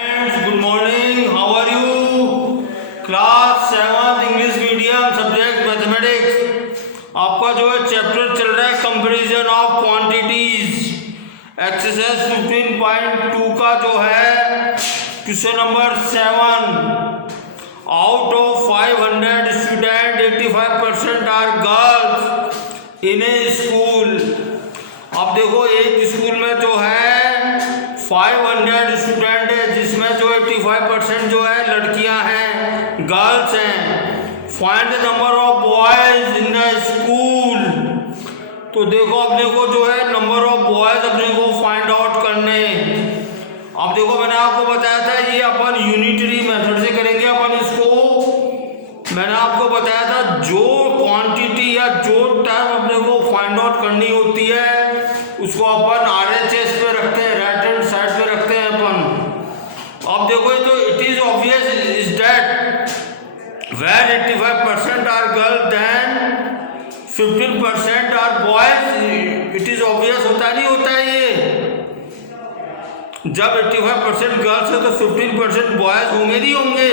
Friends, good morning. How are you? Class 7 English medium subject mathematics. आपका जो है chapter चल रहा है कंपैरिजन ऑफ क्वांटिटीज। एक्सरसाइज 15.2 का जो है question number 7। Out of 500 student 85% are girls in a school. अब देखो एक स्कूल में जो है 500 स्टूडेंट है जिसमें जो 85% जो है लड़कियां हैं, गर्ल्स हैं। Find the number of boys in the school. तो देखो अपने को जो है नंबर ऑफ बॉयज अपने को फाइंड आउट करने। अब देखो मैंने आपको बताया था ये अपन यूनिटरी मेथड से करेंगे। अपन इसको मैंने आपको बताया था जो क्वांटिटी या जो टर्म अपने को फाइंड आउट करनी होती है उसको अपन RHS पे रखते हैं, राइट हैंड साइड पे रखते हैं अपन। अब देखो तो it is obvious is that where 85% are girl then 15% are boys. It is obvious होता नहीं होता है ये। जब 85% गर्ल्स है तो 15% बॉयज होंगे नहीं होंगे।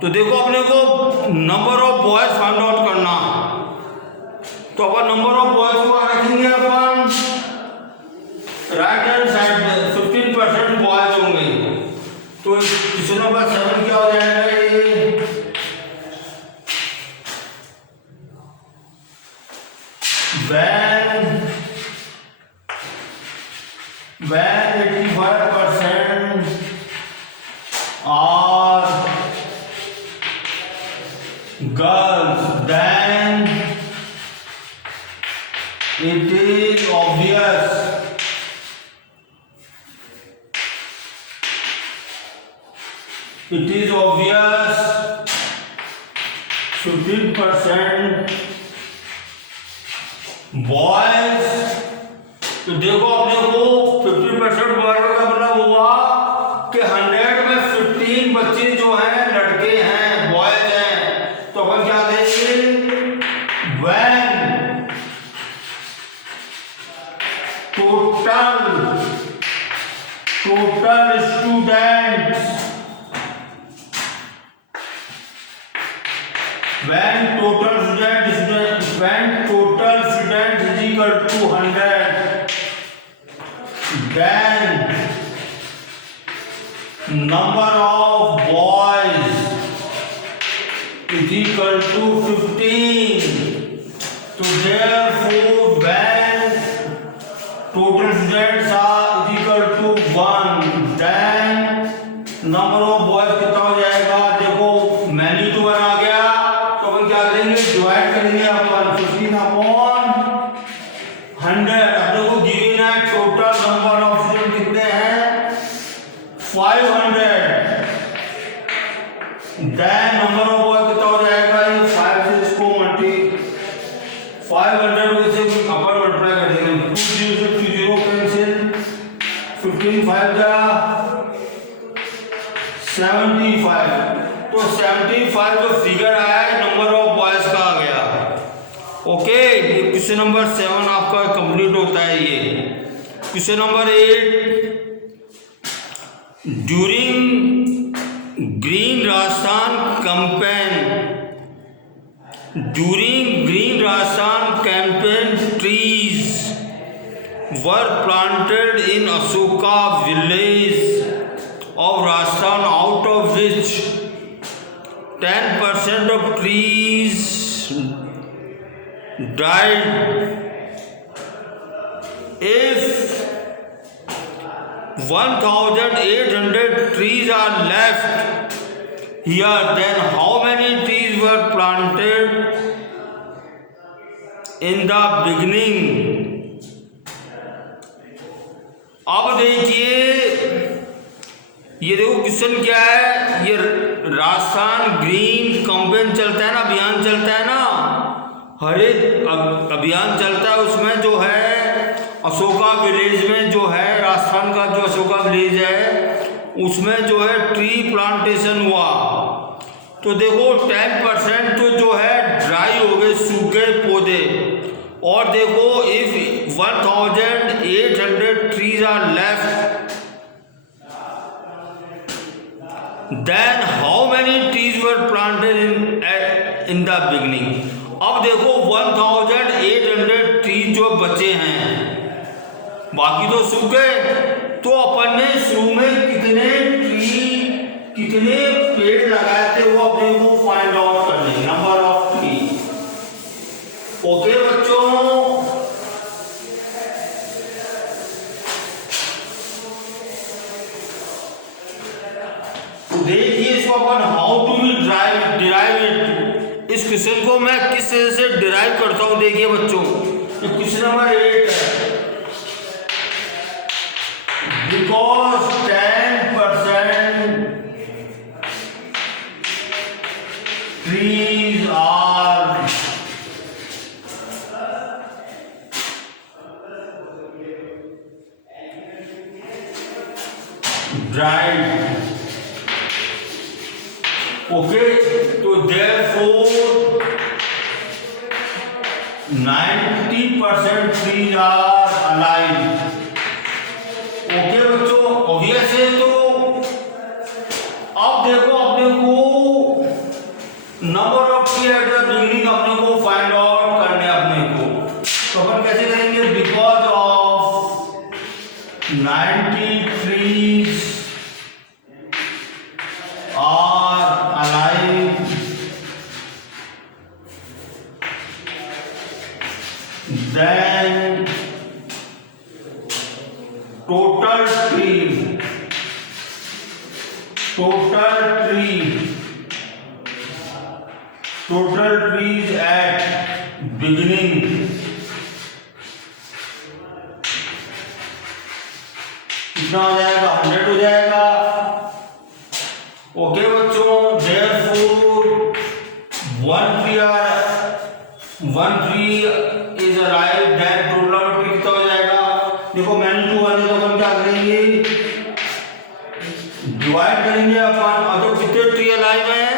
तो देखो अपने को number of boys find out करना। तो अपन नंबर ऑफ बॉयज को रखेंगे अपन राइट हैंड साइड में। 15% बॉयज होंगे। तो क्वेश्चन नंबर 7 क्या हो जाएगा ये? when 85% are girls then it is obvious it is obvious 15% boys। तो देखो अपने को 50% बॉयज का मतलब हुआ कि 100 में 15 बच्चे जो हैं लड़के हैं, बॉयज हैं। तो अपन क्या देंगे? when total students when total students is equal to 100 then number of boys is equal to 15। तो therefore when total students are equal to 1 then number of boys कितना हो जाएगा? देखो many to 1 आ गया। तो अपन क्या करेंगे? डिवाइड करेंगे अपन 15 अपॉन 100। अपने को गिवन है टोटल नंबर ऑफ स्टूडेंट कितने हैं? 500। देन नंबर ऑफ बॉयज कितना हो जाएगा? ये 5 से इसको 500 को इसे अपन मल्टीप्लाई कर देंगे। 2 0 से 2 0 कैंसिल। 15 5 का 75। तो 75 जो फिगर आया है नंबर ऑफ बॉयज का आ गया। ओके, क्वेश्चन नंबर 7 आपका कंप्लीट होता है ये। Question number 8 during green Rajasthan campaign trees were planted in Ashoka village of Rajasthan out of which 10% of trees died। If 1800 trees are left here then how many trees were planted in the beginning? अब देखिए ये देखो question क्या है। ये Rajasthan green campaign चलता है ना, अभियान चलता है ना, हरित अभियान चलता है। उसमें जो है अशोका विलेज में जो है राजस्थान का जो अशोका विलेज है उसमें जो है ट्री प्लांटेशन हुआ। तो देखो 10% तो जो है ड्राई हो गए, सूख गए पौधे। और देखो if 1800 trees are left then how many trees were planted in the beginning. अब देखो 1800 ट्रीज जो बचे हैं, बाकी तो सूख गए, तो अपन ने शुरू में कितने पेड़ लगाए थे वो अपने को फाइंड आउट करने, नंबर ऑफ ट्री। ओके बच्चों, तो देखिए इसको अपन how to be derive it, इस क्वेश्चन को मैं किस तरह से डिराइव करता हूं। देखिए बच्चों, ये क्वेश्चन नंबर 8 है। Because 10% trees are dried, okay, तो therefore 90% trees are alive। Okay बच्चों, ऑब्वियस है। तो अब देखो अपने को number of tree at the beginning अपने को फाइंड आउट करने अपने को, तो अपन कैसे करेंगे, because of 90 trees are alive, then total trees at beginning कितना हो जाएगा, 100 हो जाएगा। ओके बच्चों, therefore one tree is alive, then total tree कितना हो जाएगा। देखो मैंने 2 वाले तो अपन क्या करेंगे, डिवाइड करेंगे अपन। अगर कितने ट्री अलाइव है,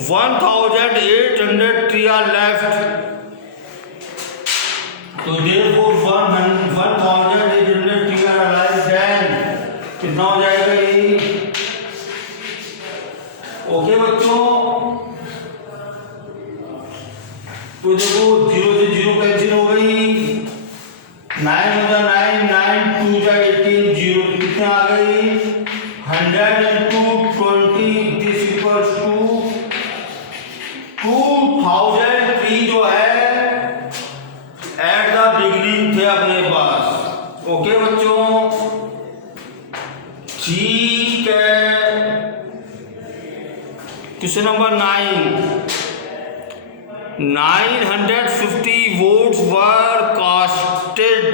1800 ट्री आर लेफ्ट, तो therefore 1800 tree are alive, then कितना हो जाएगा ये। ओके बच्चों, तो देखो 0 से 0 कैंसिल हो गई, 9 हो जा 9, 9 2 जा 18, 0 कितने आ गई, 100 into 20, this equals to 2000 tree जो है एट द बिगिनिंग थे अपने पास। ओके बच्चों, ठीक है। Question number 9, 950 votes were casted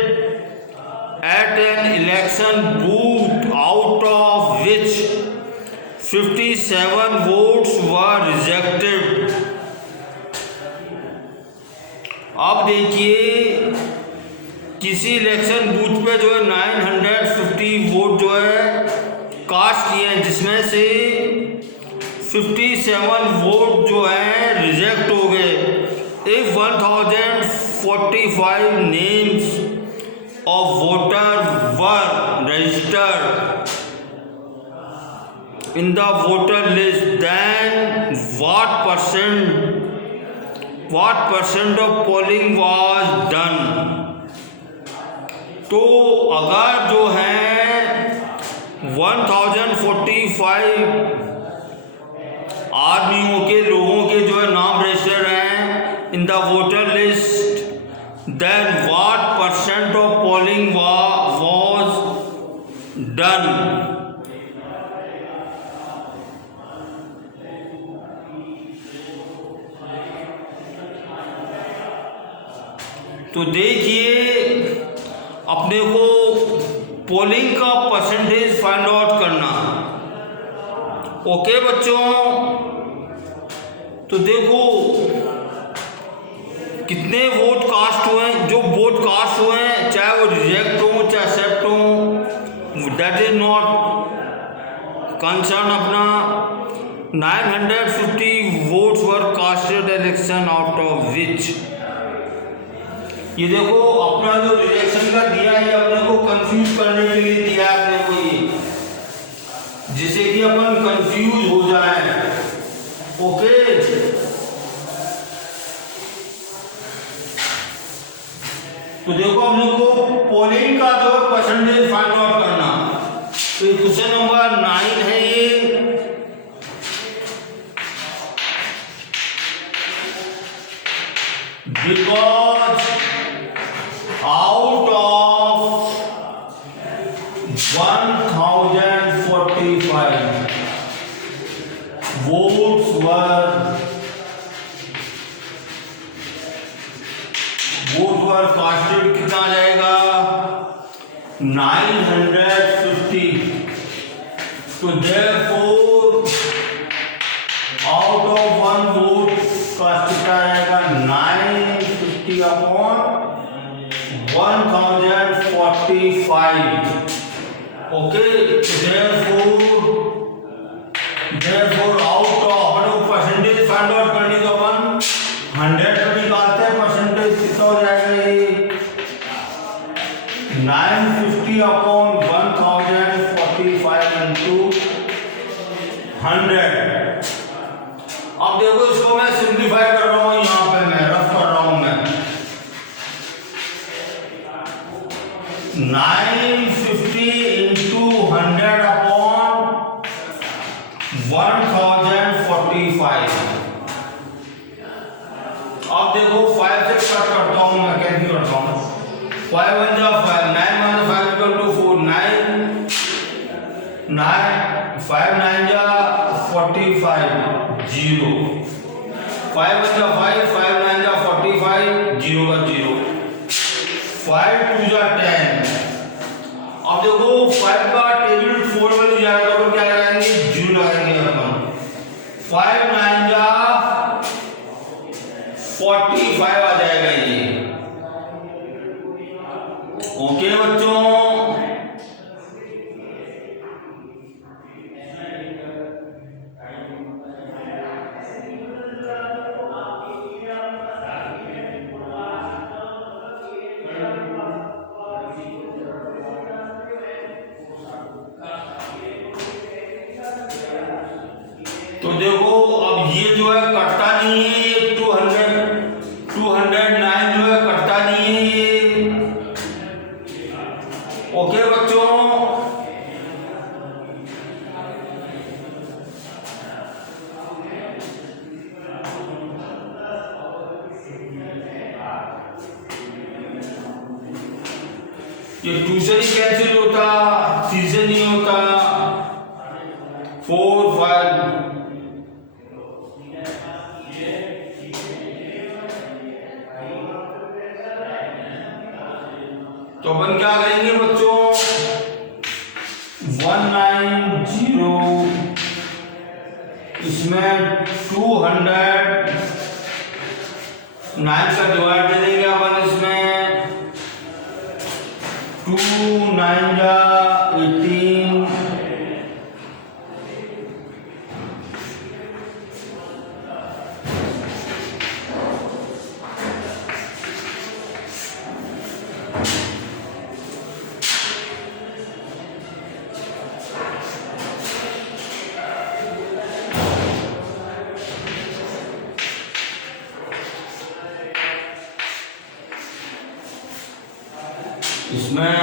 at an election booth, out of which 57 votes were rejected। अब देखिए किसी इलेक्शन बूथ पे जो है 950 वोट जो है कास्ट किए हैं, जिसमें से 57 वोट जो है रिजेक्ट हो गए। If 1045 names of voters were registered in the voter list, then what percent of polling was done। तो अगर जो है 1045 आदमियों के लोगों के जो है नाम रजिस्टर हैं in the voter list, then what percent of polling was done. तो देखिए अपने को पोलिंग का परसेंटेज फाइंड आउट करना। ओके बच्चों, तो देखो कितने वोट कास्ट हुए हैं, जो वोट कास्ट हुए हैं चाहे वो रिजेक्ट हो चाहे एक्सेप्ट हो, दैट इज नॉट कंसर्न अपना। 950 votes were casted election, out of which, ये देखो अपना जो रिजेक्शन का दिया है अपने को कंफ्यूज करने के लिए दिया है अपने को ये। जिससे कि अपन कंफ्यूज हो जाए। ओके, तो देखो हम लोग को पोलिंग का जो परसेंटेज फाइंड आउट करना, तो क्वेश्चन नंबर 9 है ये। Because out of 1045 votes were casted, कितना आ जाएगा 950। तो therefore out of 1 vote cast कितना आएगा 950 upon 1045। Okay, therefore out of upon percentage find out करनी, तो अपन 100 पे निकालते हैं परसेंटेज, कितना हो जाएगा ये 950 अपॉन 1045 इंटू 100। अब देखो इसको मैं सिंप्लीफाई कर रहा हूँ, यहाँ पे मैं रफ कर रहा हूँ मैं 950 इंटू 100 अपॉन 1045। अब देखो 5 से कट करता हूँ मैं, कैसे करता हूँ 5 1 जा 5, 9 - 5 = 4, 5 9 जा 45 0, 5 1 जा 5, 5 9 जा 45 0 का 0, 5 2 जा 10। अब देखो 5 का टेबल 4 में ले जाएगा तो क्या लगाएंगे 0 लगाएंगे अपन। 5 9 जा 45 आ जाएगा ये। ओके बच्चों, तो देखो अब ये जो है कटता नहीं है, 209 जो है कटता नहीं है ये। ओके बच्चों, ये 2 से ही कैंसिल होता, 3 से नहीं होता, 4 5। तो अपन क्या करेंगे बच्चों 190, इसमें 209 का डिवाइड दे देंगे अपन, इसमें 2 9 जा 18, इसमें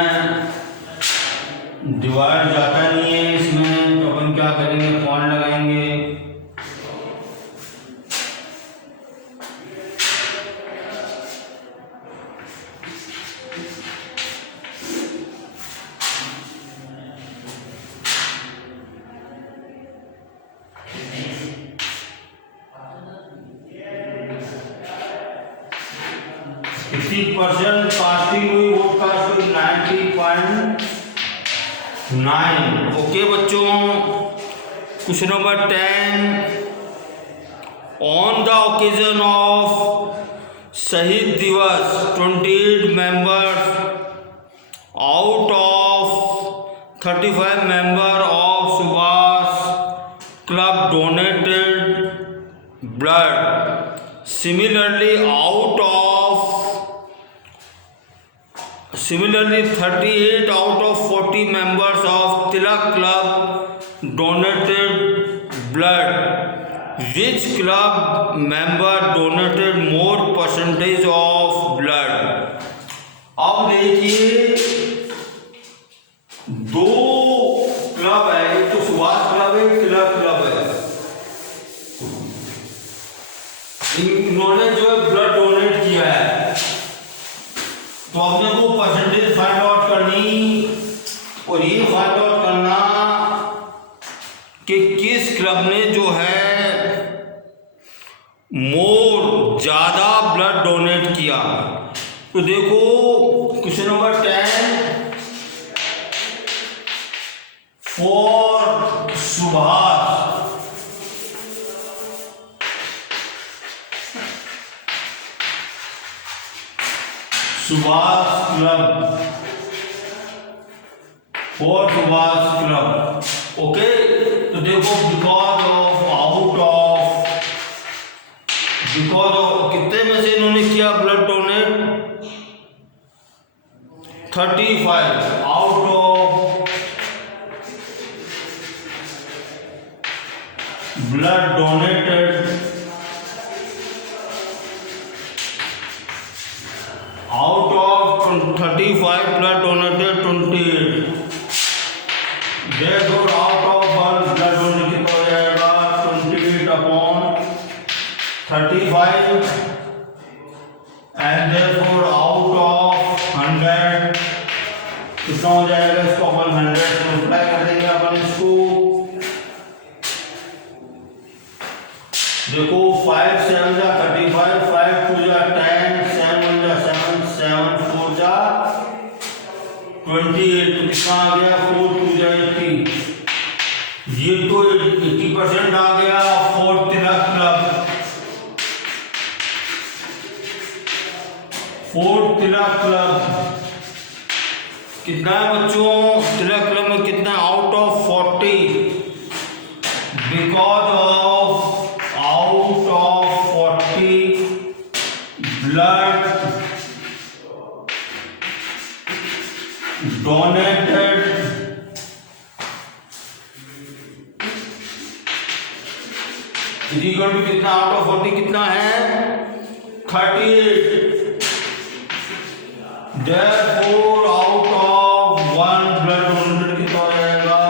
डिवाइड जाता नहीं है इसमें, तो अपन क्या करेंगे पॉइंट लगाएंगे। % कास्टिंग हुई, वोट कास्ट हुई 90.9। ओके बच्चों, question number 10, on the occasion of शहीद दिवस 28 members out of 35 member of Subhash club donated blood. Similarly, 38 out of 40 members of Tilak Club donated blood? Which club member donated more percentage of blood? अब देखिए दो club है, एक तो Subhash club है, तिलक club है। इन्होंने जो है ब्लड डोनेट किया है, तो अपने को परसेंटेज फाइंड आउट करनी और ये फाइंड आउट करना कि किस क्लब ने जो है मोर ज्यादा ब्लड डोनेट किया। तो देखो question number 10 for Subhash, Subhash club, for Subhash club. Okay, तो देखो बिकॉज ऑफ कितने में से इन्होंने किया blood donate? 35 out of blood donated, out of 35 blood donated 28, therefore out of 1 blood donation कितना हो जाएगा? 28 upon 35 and therefore out of 100 कितना हो जाएगा? इसको अपन 100 से मल्टीप्लाई कर देंगे अपन इसको। देखो 5 7 जा 35, 5 2 जा 10, 7 1 जा 7, 7 4 जा 28, तो कितना आ गया? 4 2 जा 80। ये तो 80% आ गया for Tilak club, for Tilak club. कितना है बच्चों? तिलक क्लब में कितना? Out of 40, because of out of 40 blood donated is equal to कितना? out of 40 कितना है? 38, therefore out of 1 blood donated कितना हो जाएगा?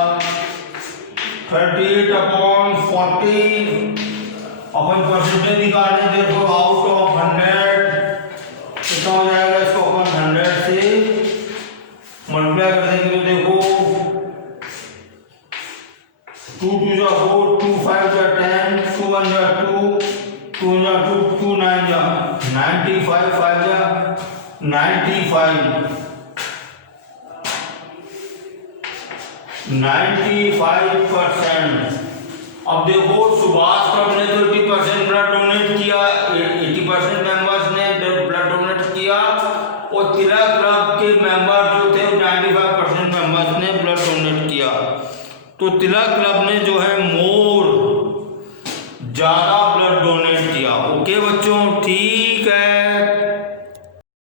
38 upon 40, अपन परसेंटेज निकालें। देखो आउट ऑफ 100 कितना हो जाएगा? इसको अपन 100 से मल्टीप्लाई कर देंगे। तो देखो 2 2 जा 4, 2 5 जा 10, 2 1 जा 2, 2 जा 2, 2 9 जा 95, 5 जा 95, 95%। अब देखो सुभाष क्लब ने तो 80% ब्लड डोनेट किया, 80% मेंबर्स ने ब्लड डोनेट किया, और तिलक क्लब के मेंबर जो थे 95% मेंबर्स ने ब्लड डोनेट किया। तो तिलक क्लब ने जो है मोर ज्यादा